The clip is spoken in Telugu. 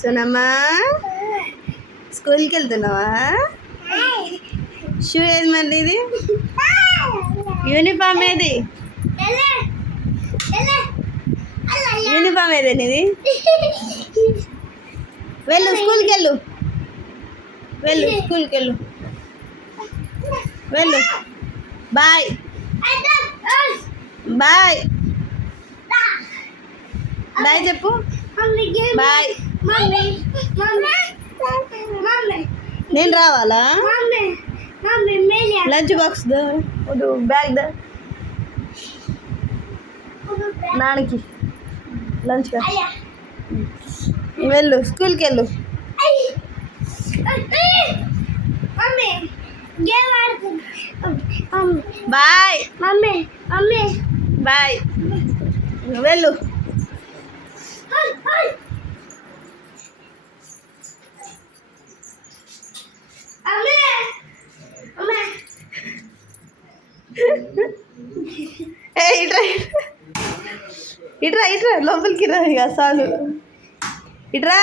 సునమ్మా స్కూల్కి వెళ్తున్నావా? షూ ఏది మరి ఇది? యూనిఫామ్ ఏది? యూనిఫామ్ ఏదండి ఇది? వెళ్ళు స్కూల్కి వెళ్ళు, వెళ్ళు స్కూల్కి వెళ్ళు, వెళ్ళు. బాయ్ బాయ్ బాయ్ చెప్పు. బాయ్. నేను రావాలా? లంచ్ బాక్స్ దా, బ్యాగ్ దా, నాన్నకి లంచ్. వెళ్ళు స్కూల్కి వెళ్ళు. Bye bye. వెళ్ళు. ఇట్రా ఇట్రా ఇట్రా లోపలికి రా, ఇక చాలు. ఇట్రా.